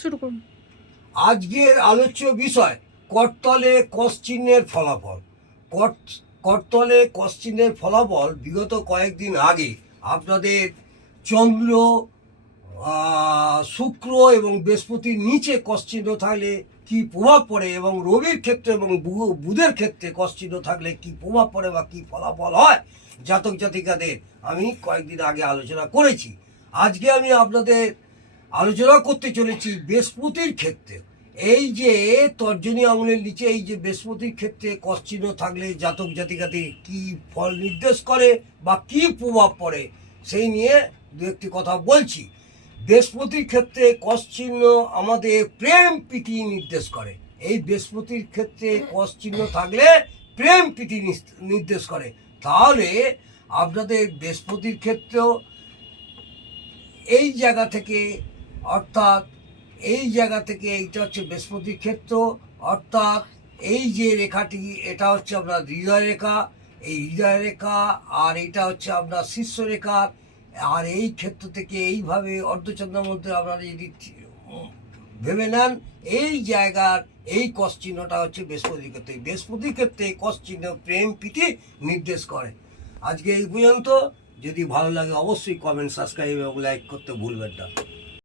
শুরু করুন। আজকের আলোচ্য বিষয় করতলে কস চিহ্নের ফলাফল। করতলে কস চিহ্নের ফলাফল বিগত কয়েকদিন আগে আপনাদের চন্দ্র, শুক্র এবং বৃহস্পতির নিচে কস চিহ্ন থাকলে কি প্রভাব পড়ে এবং রবির ক্ষেত্রে এবং বুধের ক্ষেত্রে কস চিহ্ন থাকলে কি প্রভাব পড়ে বা কি ফলাফল হয় জাতক জাতিকাদের আমি কয়েকদিন আগে আলোচনা করেছি। আজকে আমি আপনাদের আলোচনা করতে চলেছি বৃহস্পতির ক্ষেত্রে। এই যে তর্জনী আঙুলের নিচে এই যে বৃহস্পতির ক্ষেত্রে কস চিহ্ন থাকলে জাতক জাতিকাদের কি ফল নির্দেশ করে বা কি প্রভাব পড়ে সেই নিয়ে দু একটি কথা বলছি। বৃহস্পতির ক্ষেত্রে কস চিহ্ন আমাদের প্রেম প্রীতি নির্দেশ করে। এই বৃহস্পতির ক্ষেত্রে কস চিহ্ন থাকলে প্রেম প্রীতি নির্দেশ করে। তাহলে আপনাদের বৃহস্পতির ক্ষেত্রেও এই জায়গা থেকে, অর্থাৎ এই জায়গা থেকে, এইটা হচ্ছে বৃহস্পতির ক্ষেত্র, অর্থাৎ এই যে রেখাটি এটা হচ্ছে আপনার হৃদয় রেখা, এই হৃদয় রেখা, আর এটা হচ্ছে আপনার শীর্ষ রেখা। আর এই ক্ষেত্র থেকে এইভাবে অর্ধচন্দ্রের মধ্যে আপনারা যদি ভেবে নেন এই জায়গার এই কস চিহ্নটা হচ্ছে বৃহস্পতির ক্ষেত্রে। বৃহস্পতির ক্ষেত্রে কস চিহ্ন প্রেম প্রীতি নির্দেশ করে। আজকে এই পর্যন্ত। যদি ভালো লাগে অবশ্যই কমেন্ট, সাবস্ক্রাইব এবং লাইক করতে ভুলবেন না।